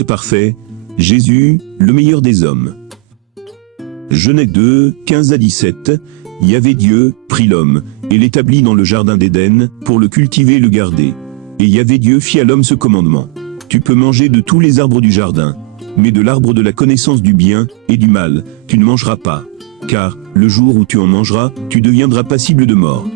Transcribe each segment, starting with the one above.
Christ parfait, Jésus, le meilleur des hommes. Genèse 2, 15 à 17, Yahvé Dieu prit l'homme, et l'établit dans le jardin d'Éden, pour le cultiver et le garder. Et Yahvé Dieu fit à l'homme ce commandement. Tu peux manger de tous les arbres du jardin, mais de l'arbre de la connaissance du bien et du mal, tu ne mangeras pas. Car, le jour où tu en mangeras, tu deviendras passible de mort.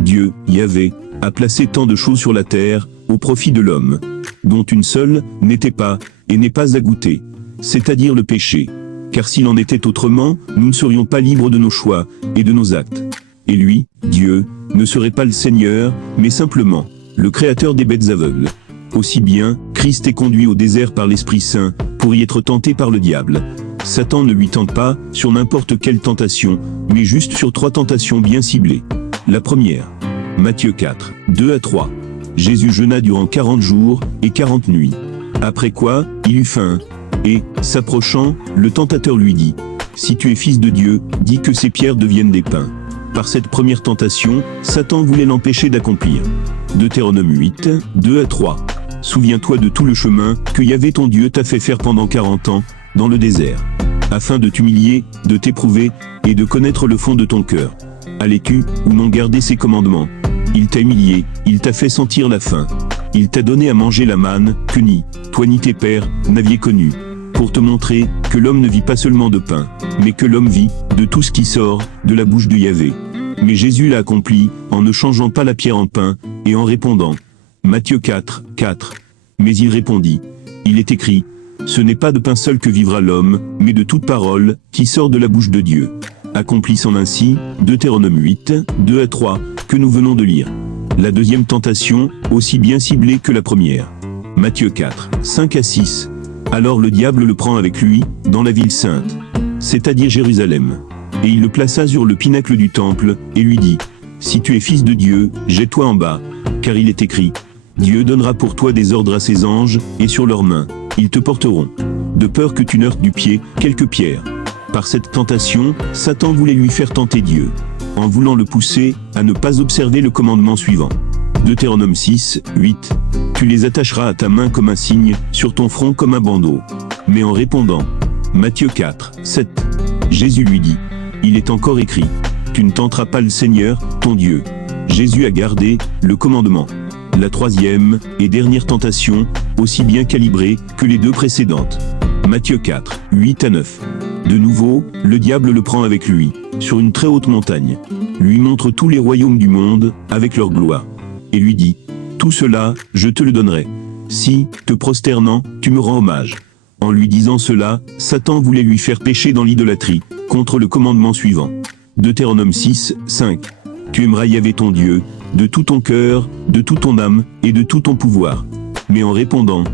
Dieu, Yahvé, a placé tant de choses sur la terre, au profit de l'homme, dont une seule n'était pas, et n'est pas à goûter, c'est-à-dire le péché. Car s'il en était autrement, nous ne serions pas libres de nos choix, et de nos actes. Et lui, Dieu, ne serait pas le Seigneur, mais simplement, le Créateur des bêtes aveugles. Aussi bien, Christ est conduit au désert par l'Esprit Saint, pour y être tenté par le diable. Satan ne lui tente pas, sur n'importe quelle tentation, mais juste sur 3 tentations bien ciblées. La première. Matthieu 4, 2 à 3. Jésus jeûna durant 40 jours, et 40 nuits. Après quoi, il eut faim. Et, s'approchant, le tentateur lui dit, « Si tu es fils de Dieu, dis que ces pierres deviennent des pains. » Par cette première tentation, Satan voulait l'empêcher d'accomplir. Deutéronome 8, 2 à 3. Souviens-toi de tout le chemin que Yahvé ton Dieu t'a fait faire pendant 40 ans, dans le désert, afin de t'humilier, de t'éprouver, et de connaître le fond de ton cœur. Allais-tu, ou non garder ses commandements? Il t'a humilié, il t'a fait sentir la faim. Il t'a donné à manger la manne, que ni toi ni tes pères n'aviez connue, pour te montrer que l'homme ne vit pas seulement de pain, mais que l'homme vit de tout ce qui sort de la bouche de Yahvé. Mais Jésus l'a accompli, en ne changeant pas la pierre en pain, et en répondant. Matthieu 4, 4. Mais il répondit, il est écrit, ce n'est pas de pain seul que vivra l'homme, mais de toute parole qui sort de la bouche de Dieu. Accomplissant ainsi, Deutéronome 8, 2 à 3, que nous venons de lire. La deuxième tentation, aussi bien ciblée que la première. Matthieu 4, 5 à 6. Alors le diable le prend avec lui, dans la ville sainte, c'est-à-dire Jérusalem. Et il le plaça sur le pinacle du temple, et lui dit, si tu es fils de Dieu, jette-toi en bas, car il est écrit, Dieu donnera pour toi des ordres à ses anges, et sur leurs mains, ils te porteront, de peur que tu n'heurtes du pied quelques pierres. Par cette tentation, Satan voulait lui faire tenter Dieu, en voulant le pousser à ne pas observer le commandement suivant. Deutéronome 6, 8. Tu les attacheras à ta main comme un signe, sur ton front comme un bandeau. Mais en répondant, Matthieu 4, 7. Jésus lui dit, il est encore écrit, tu ne tenteras pas le Seigneur, ton Dieu. Jésus a gardé le commandement. La troisième et dernière tentation, aussi bien calibrée que les 2 précédentes. Matthieu 4, 8 à 9. De nouveau, le diable le prend avec lui, sur une très haute montagne, lui montre tous les royaumes du monde, avec leur gloire, et lui dit, tout cela, je te le donnerai, si, te prosternant, tu me rends hommage. En lui disant cela, Satan voulait lui faire pécher dans l'idolâtrie, contre le commandement suivant. Deutéronome 6, 5. Tu aimeras Yahvé ton Dieu, de tout ton cœur, de toute ton âme, et de tout ton pouvoir. Mais en répondant,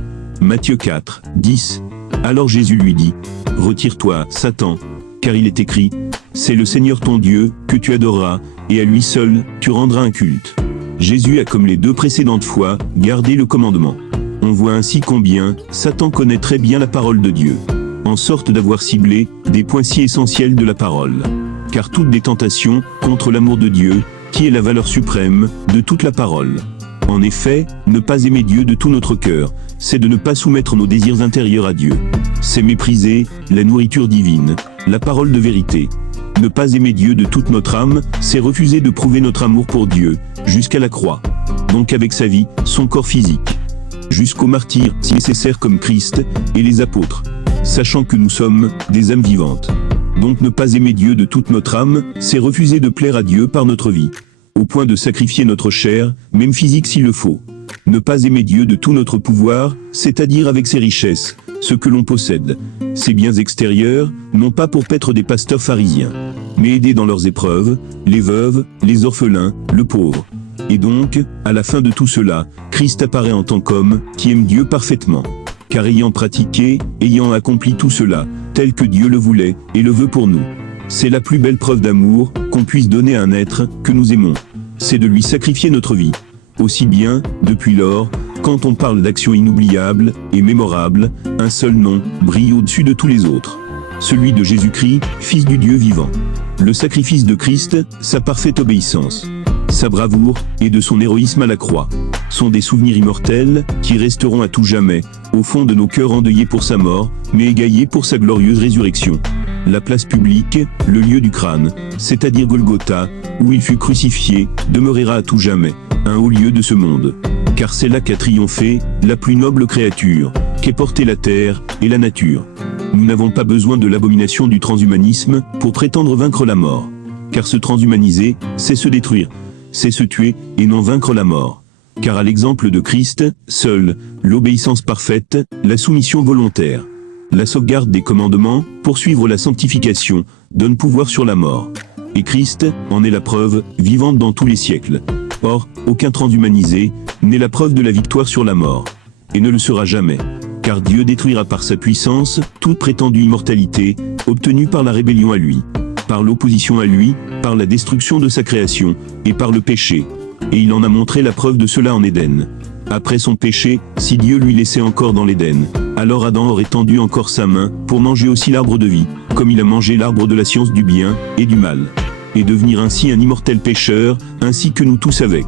Matthieu 4, 10. Alors Jésus lui dit, retire-toi, Satan, car il est écrit, c'est le Seigneur ton Dieu, que tu adoreras, et à lui seul, tu rendras un culte. Jésus a comme les 2 précédentes fois, gardé le commandement. On voit ainsi combien, Satan connaît très bien la parole de Dieu, en sorte d'avoir ciblé, des points si essentiels de la parole. Car toutes des tentations, contre l'amour de Dieu, qui est la valeur suprême, de toute la parole. En effet, ne pas aimer Dieu de tout notre cœur, c'est de ne pas soumettre nos désirs intérieurs à Dieu. C'est mépriser la nourriture divine, la parole de vérité. Ne pas aimer Dieu de toute notre âme, c'est refuser de prouver notre amour pour Dieu, jusqu'à la croix. Donc avec sa vie, son corps physique. Jusqu'au martyr, si nécessaire comme Christ, et les apôtres. Sachant que nous sommes des âmes vivantes. Donc ne pas aimer Dieu de toute notre âme, c'est refuser de plaire à Dieu par notre vie. Au point de sacrifier notre chair, même physique s'il le faut. Ne pas aimer Dieu de tout notre pouvoir, c'est-à-dire avec ses richesses, ce que l'on possède, ses biens extérieurs, non pas pour paître des pasteurs pharisiens, mais aider dans leurs épreuves, les veuves, les orphelins, le pauvre. Et donc, à la fin de tout cela, Christ apparaît en tant qu'homme, qui aime Dieu parfaitement. Car ayant pratiqué, ayant accompli tout cela, tel que Dieu le voulait, et le veut pour nous. C'est la plus belle preuve d'amour, qu'on puisse donner à un être, que nous aimons. C'est de lui sacrifier notre vie. Aussi bien, depuis lors, quand on parle d'actions inoubliables et mémorables, un seul nom brille au-dessus de tous les autres. Celui de Jésus-Christ, Fils du Dieu vivant. Le sacrifice de Christ, sa parfaite obéissance, sa bravoure, et de son héroïsme à la croix. sont des souvenirs immortels, qui resteront à tout jamais, au fond de nos cœurs endeuillés pour sa mort, mais égayés pour sa glorieuse résurrection. La place publique, le lieu du crâne, c'est-à-dire Golgotha, où il fut crucifié, demeurera à tout jamais, un haut lieu de ce monde. Car c'est là qu'a triomphé, la plus noble créature, qu'est portée la terre, et la nature. Nous n'avons pas besoin de l'abomination du transhumanisme, pour prétendre vaincre la mort. Car se transhumaniser, c'est se détruire, c'est se tuer, et non vaincre la mort. Car à l'exemple de Christ, seule, l'obéissance parfaite, la soumission volontaire, la sauvegarde des commandements, poursuivre la sanctification, donne pouvoir sur la mort. Et Christ en est la preuve, vivante dans tous les siècles. Or, aucun transhumanisé n'est la preuve de la victoire sur la mort. Et ne le sera jamais. Car Dieu détruira par sa puissance toute prétendue immortalité, obtenue par la rébellion à lui, par l'opposition à lui, par la destruction de sa création, et par le péché. Et il en a montré la preuve de cela en Éden. Après son péché, si Dieu lui laissait encore dans l'Éden, alors Adam aurait tendu encore sa main pour manger aussi l'arbre de vie, comme il a mangé l'arbre de la science du bien et du mal, et devenir ainsi un immortel pécheur, ainsi que nous tous avec.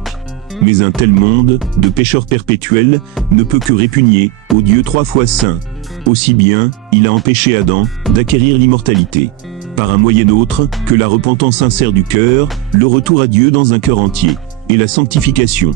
Mais un tel monde, de pécheurs perpétuels, ne peut que répugner au Dieu 3 fois saint. Aussi bien, il a empêché Adam d'acquérir l'immortalité, par un moyen autre que la repentance sincère du cœur, le retour à Dieu dans un cœur entier, et la sanctification.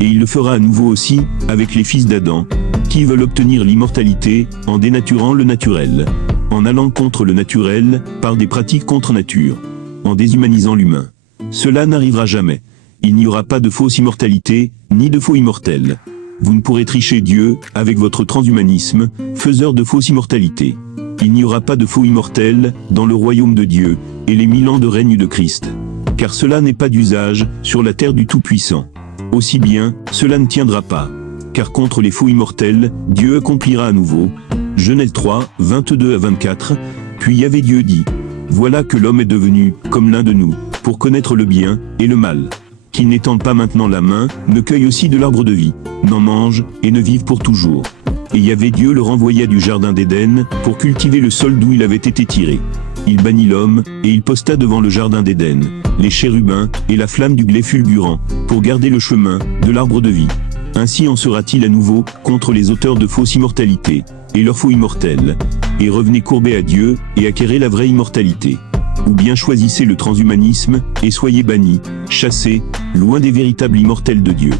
Et il le fera à nouveau aussi, avec les fils d'Adam, qui veulent obtenir l'immortalité, en dénaturant le naturel, en allant contre le naturel, par des pratiques contre nature, en déshumanisant l'humain. Cela n'arrivera jamais. Il n'y aura pas de fausse immortalité, ni de faux immortels. Vous ne pourrez tricher Dieu, avec votre transhumanisme, faiseur de fausse immortalité. Il n'y aura pas de faux immortels, dans le royaume de Dieu, et les 1000 ans de règne de Christ. Car cela n'est pas d'usage, sur la terre du Tout-Puissant. Aussi bien, cela ne tiendra pas. Car contre les faux immortels, Dieu accomplira à nouveau. Genèse 3, 22 à 24, puis Yahvé Dieu dit, « Voilà que l'homme est devenu, comme l'un de nous, pour connaître le bien et le mal. Qu'il n'étende pas maintenant la main, ne cueille aussi de l'arbre de vie, n'en mange, et ne vive pour toujours. » Et Yahvé Dieu le renvoya du jardin d'Éden, pour cultiver le sol d'où il avait été tiré. Il bannit l'homme, et il posta devant le jardin d'Éden les chérubins, et la flamme du glaive fulgurant, pour garder le chemin de l'arbre de vie. Ainsi en sera-t-il à nouveau, contre les auteurs de fausse immortalité, et leurs faux immortels. Et revenez courbés à Dieu, et acquérez la vraie immortalité. Ou bien choisissez le transhumanisme, et soyez bannis, chassés, loin des véritables immortels de Dieu.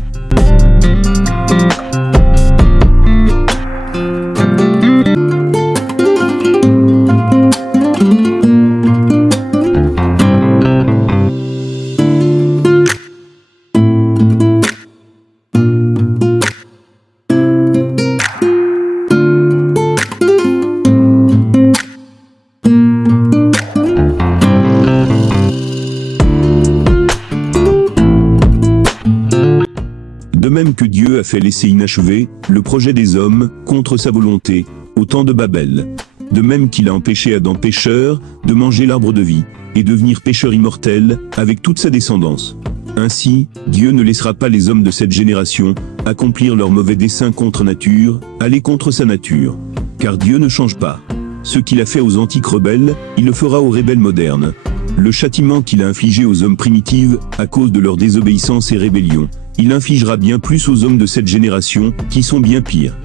De même que Dieu a fait laisser inachevé le projet des hommes, contre sa volonté, au temps de Babel. De même qu'il a empêché Adam pécheur, de manger l'arbre de vie, et devenir pécheur immortel, avec toute sa descendance. Ainsi, Dieu ne laissera pas les hommes de cette génération, accomplir leurs mauvais desseins contre nature, aller contre sa nature. Car Dieu ne change pas. Ce qu'il a fait aux antiques rebelles, il le fera aux rebelles modernes. Le châtiment qu'il a infligé aux hommes primitifs, à cause de leur désobéissance et rébellion, il infligera bien plus aux hommes de cette génération, qui sont bien pires.